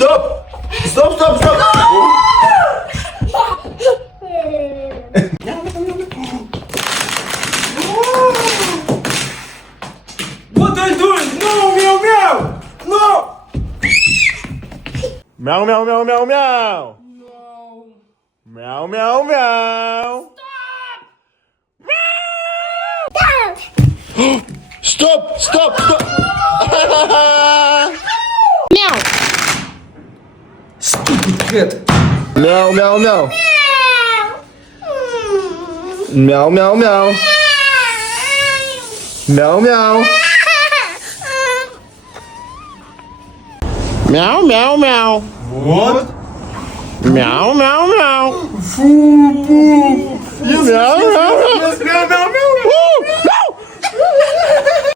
Stop! Stop, stop, stop! What are you doing? No, meow, meow! No! Meow, meow, meow, meow, meow. No. Meow, meow, meow. Stop, stop, stop. Meow. Stupid cat. Meow, meow, meow. Meow, meow, meow. Meow, meow. Meow, meow, meow. What? Meow, meow, meow. Foo, foo. Meow, meow, meow. Yes, meow, meow,